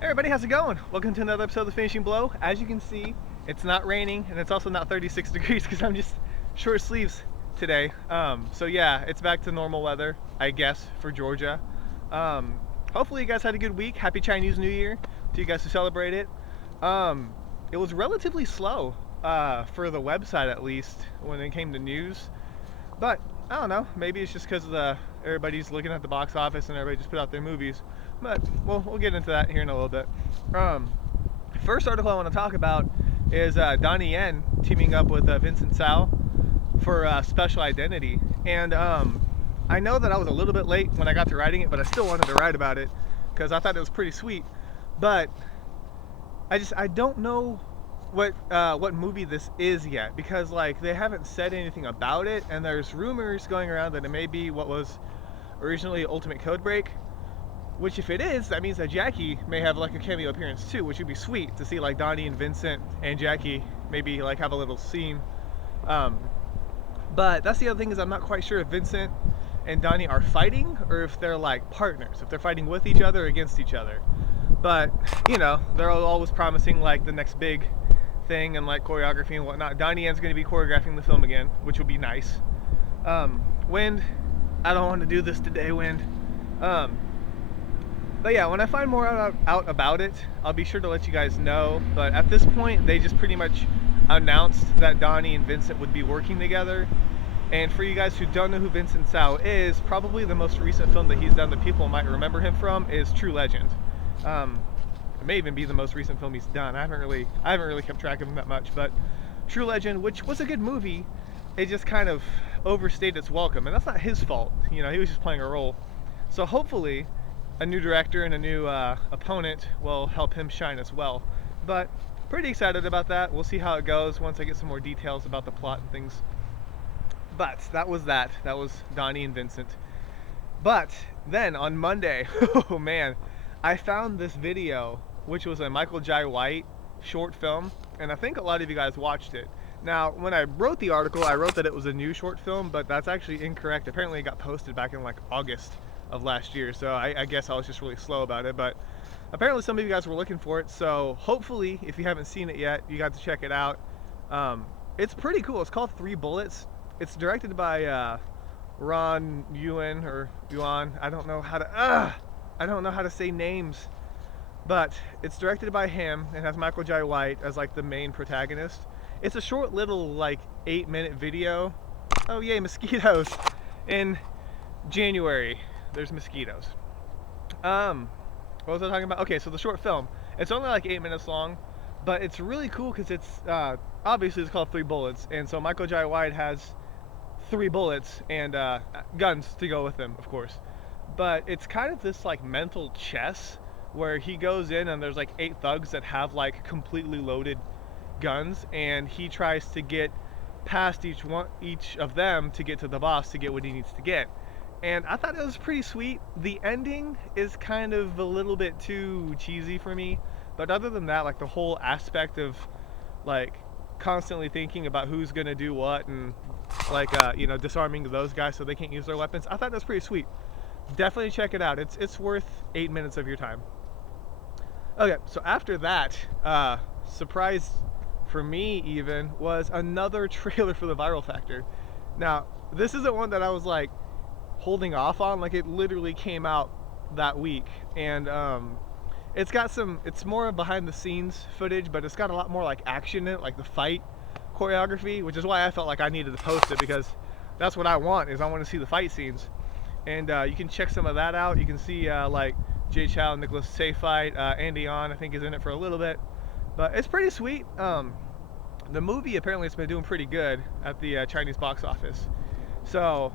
Hey everybody, how's it going? Welcome to another episode of The Finishing Blow. As you can see, it's not raining and it's also not 36 degrees because I'm just short sleeves today. So yeah, it's back to normal weather, I guess, for Georgia. Hopefully you guys had a good week. Happy Chinese New Year to you guys who celebrate it. It was relatively slow for the website, at least when it came to news. But I don't know, maybe it's just because everybody's looking at the box office and everybody just put out their movies. But we'll get into that here in a little bit. First article I want to talk about is Donnie Yen teaming up with Vincent Tsao for Special Identity. And I know that I was a little bit late when I got to writing it, but I still wanted to write about it because I thought it was pretty sweet. But I don't know what movie this is yet, because like they haven't said anything about it, and there's rumors going around that it may be what was originally Ultimate Codebreak, which if it is, that means that Jackie may have like a cameo appearance too, which would be sweet to see, like Donnie and Vincent and Jackie maybe like have a little scene. But that's the other thing, is I'm not quite sure if Vincent and Donnie are fighting or if they're like partners, if they're fighting with each other or against each other. But you know, they're always promising like the next big thing and like choreography and whatnot. Donnie Yen's going to be choreographing the film again, which will be nice. Wind, I don't want to do this today, Wind. But yeah, when I find more out about it, I'll be sure to let you guys know. But at this point, they just pretty much announced that Donnie and Vincent would be working together. And for you guys who don't know who Vincent Tsao is, probably the most recent film that he's done that people might remember him from is True Legend. It may even be the most recent film he's done. I haven't really kept track of him that much, but True Legend, which was a good movie, it just kind of overstayed its welcome, and that's not his fault. You know, he was just playing a role. So hopefully, a new director and a new opponent will help him shine as well. But pretty excited about that. We'll see how it goes once I get some more details about the plot and things. But that was Donnie and Vincent. But then on Monday, oh man, I found this video, which was a Michael Jai White short film, and I think a lot of you guys watched it. Now, when I wrote the article, I wrote that it was a new short film, but that's actually incorrect. Apparently it got posted back in like August of last year, so I guess I was just really slow about it. But apparently some of you guys were looking for it, so hopefully, if you haven't seen it yet, you got to check it out. It's pretty cool. It's called 3 Bullets. It's directed by Ron Yuan, or Yuan. I don't know how to say names, but it's directed by him and has Michael Jai White as like the main protagonist. It's a short little like 8-minute video. Oh yay, mosquitoes! In January, there's mosquitoes. What was I talking about? Okay, so the short film. It's only like 8 minutes long, but it's really cool because it's obviously it's called 3 Bullets, and so Michael Jai White has 3 bullets and guns to go with them, of course. But it's kind of this like mental chess where he goes in and there's like 8 thugs that have like completely loaded guns, and he tries to get past each of them to get to the boss to get what he needs to get. And I thought it was pretty sweet. The ending is kind of a little bit too cheesy for me, but other than that, like the whole aspect of like constantly thinking about who's gonna do what and like you know, disarming those guys so they can't use their weapons, I thought that was pretty sweet. Definitely check it out. It's worth 8 minutes of your time. Okay, so after that, surprise for me even was another trailer for the Viral Factor. Now, this isn't one that I was like holding off on. Like, it literally came out that week, and it's more behind the scenes footage, but it's got a lot more like action in it, like the fight choreography, which is why I felt like I needed to post it, because that's what I want to see the fight scenes. And you can check some of that out. You can see like Jay Chow and Nicholas Say fight. Andy On, I think, is in it for a little bit, but it's pretty sweet. The movie apparently has been doing pretty good at the Chinese box office, so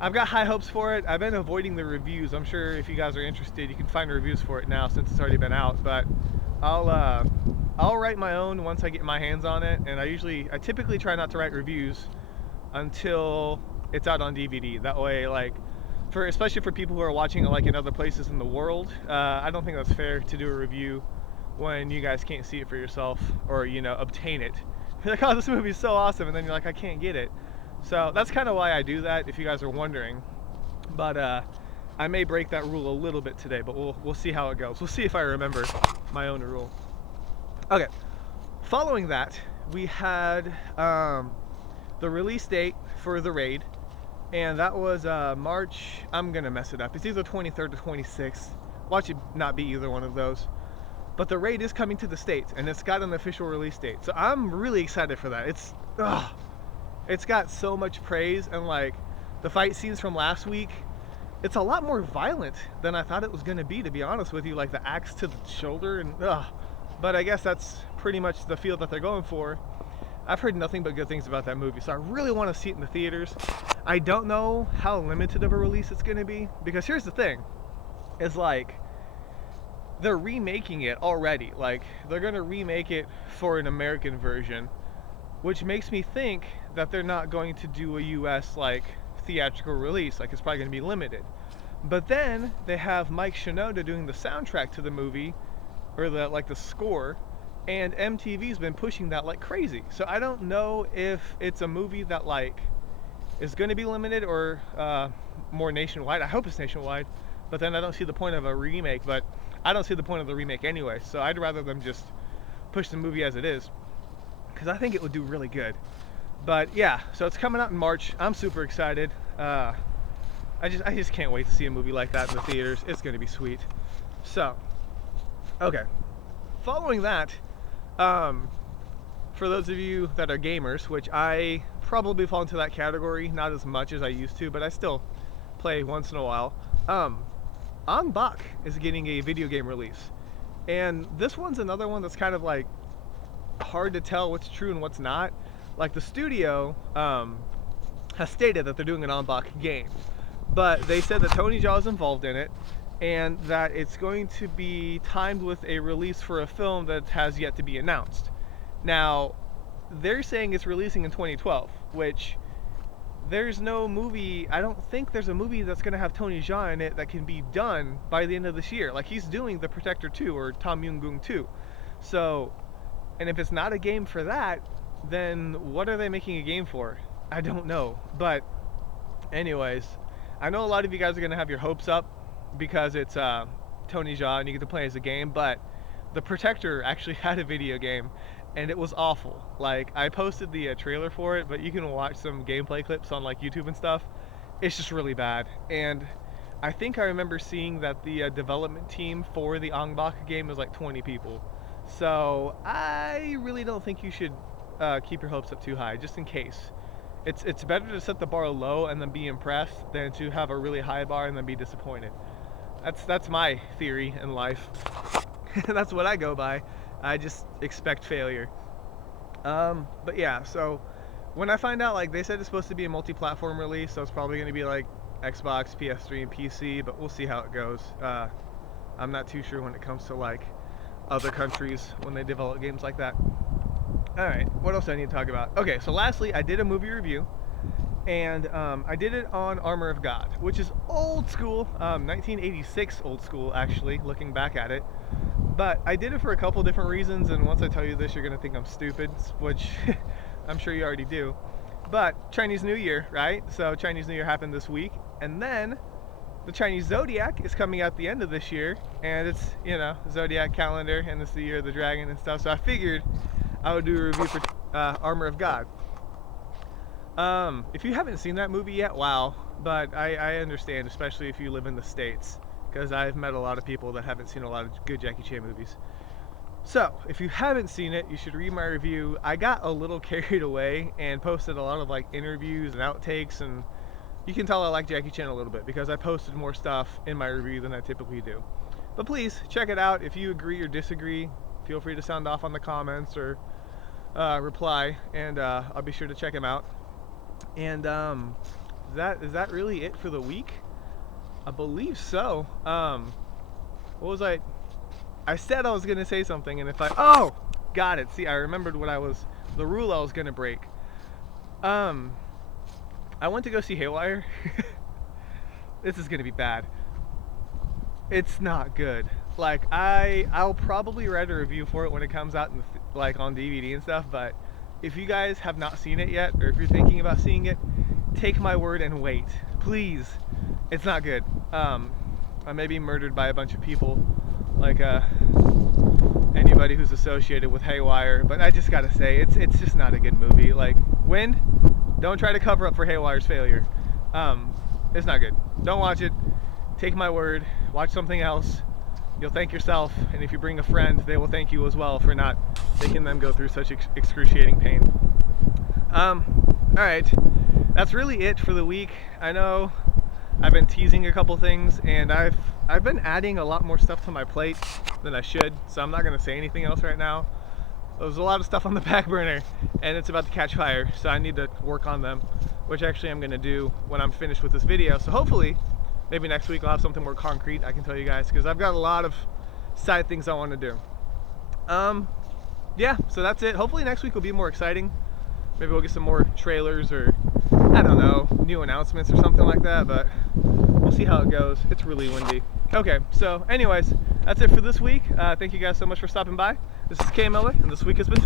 I've got high hopes for it. I've been avoiding the reviews. I'm sure if you guys are interested, you can find reviews for it now since it's already been out. But I'll write my own once I get my hands on it, and I typically try not to write reviews until it's out on DVD. That way, like, especially for people who are watching it like in other places in the world, I don't think that's fair to do a review when you guys can't see it for yourself, or you know, obtain it. You're like, oh, this movie is so awesome, and then you're like, I can't get it. So that's kind of why I do that, if you guys are wondering. But I may break that rule a little bit today, but we'll see how it goes. We'll see if I remember my own rule. Okay. Following that, we had the release date for The Raid, and that was March. I'm gonna mess it up. It's either 23rd or 26th. Watch it not be either one of those. But The Raid is coming to the States, and it's got an official release date. So I'm really excited for that. It's got so much praise, and like the fight scenes from last week, it's a lot more violent than I thought it was going to be honest with you. Like the axe to the shoulder, and but I guess that's pretty much the feel that they're going for. I've heard nothing but good things about that movie, so I really want to see it in the theaters. I don't know how limited of a release it's going to be, because here's the thing, is like they're remaking it already. Like they're going to remake it for an American version, which makes me think that they're not going to do a US like theatrical release. Like it's probably going to be limited. But then they have Mike Shinoda doing the soundtrack to the movie, or the score, and MTV's been pushing that like crazy. So I don't know if it's a movie that like is going to be limited or more nationwide. I hope it's nationwide, but then I don't see the point of a remake. But I don't see the point of the remake anyway, so I'd rather them just push the movie as it is, because I think it would do really good. But yeah, so it's coming out in March. I'm super excited. I just can't wait to see a movie like that in the theaters. It's going to be sweet. So, okay. Following that, for those of you that are gamers, which I probably fall into that category, not as much as I used to, but I still play once in a while. Bak is getting a video game release, and this one's another one that's kind of like hard to tell what's true and what's not. Like the studio has stated that they're doing an Bak game, but they said that Tony Jaa is involved in it, and that it's going to be timed with a release for a film that has yet to be announced. Now, they're saying it's releasing in 2012, which there's no movie, I don't think there's a movie that's going to have Tony Jaa in it that can be done by the end of this year. Like he's doing The Protector 2 or Tom Yum-Goong 2. So, and if it's not a game for that, then what are they making a game for? I don't know. But anyways, I know a lot of you guys are going to have your hopes up because it's Tony Jaa and you get to play as a game, but The Protector actually had a video game, and it was awful. Like, I posted the trailer for it, but you can watch some gameplay clips on like YouTube and stuff. It's just really bad. And I think I remember seeing that the development team for the Bak game was like 20 people. So I really don't think you should keep your hopes up too high, just in case. It's better to set the bar low and then be impressed than to have a really high bar and then be disappointed. That's my theory in life. That's what I go by. I just expect failure. But yeah, so when I find out, like they said it's supposed to be a multi-platform release, so it's probably going to be like Xbox, PS3, and PC, but we'll see how it goes. I'm not too sure when it comes to like other countries when they develop games like that. Alright, what else do I need to talk about? Okay, so lastly, I did a movie review, and I did it on Armor of God, which is old school, 1986 old school actually, looking back at it. But I did it for a couple different reasons, and once I tell you this, you're going to think I'm stupid, which I'm sure you already do. But Chinese New Year, right? So Chinese New Year happened this week, and then the Chinese Zodiac is coming out the end of this year, and it's, you know, Zodiac calendar, and it's the year of the dragon and stuff, so I figured I would do a review for Armor of God. If you haven't seen that movie yet, wow, but I understand, especially if you live in the States, because I've met a lot of people that haven't seen a lot of good Jackie Chan movies. So, if you haven't seen it, you should read my review. I got a little carried away and posted a lot of like interviews and outtakes, and you can tell I like Jackie Chan a little bit because I posted more stuff in my review than I typically do. But please, check it out. If you agree or disagree, feel free to sound off on the comments or reply, and I'll be sure to check them out. And is that really it for the week? I believe so. What was I said I was gonna say something, and oh, got it. See, I remembered the rule I was gonna break. I went to go see Haywire. This is gonna be bad. It's not good. Like I'll probably write a review for it when it comes out like on DVD and stuff, but if you guys have not seen it yet, or if you're thinking about seeing it, take my word and wait, please. It's not good. I may be murdered by a bunch of people, like anybody who's associated with Haywire, but I just gotta say, it's just not a good movie. Like, Wind, don't try to cover up for Haywire's failure. It's not good. Don't watch it. Take my word. Watch something else. You'll thank yourself, and if you bring a friend, they will thank you as well for not making them go through such excruciating pain. Alright, that's really it for the week. I know I've been teasing a couple things, and I've been adding a lot more stuff to my plate than I should, so I'm not going to say anything else right now. There's a lot of stuff on the back burner, and it's about to catch fire, so I need to work on them, which actually I'm going to do when I'm finished with this video. So hopefully, maybe next week I'll have something more concrete I can tell you guys, because I've got a lot of side things I want to do. Yeah, so that's it. Hopefully next week will be more exciting. Maybe we'll get some more trailers, or I don't know, new announcements or something like that, but we'll see how it goes. It's really windy. Okay, so anyways, that's it for this week. Thank you guys so much for stopping by. This is K Miller, and this week has been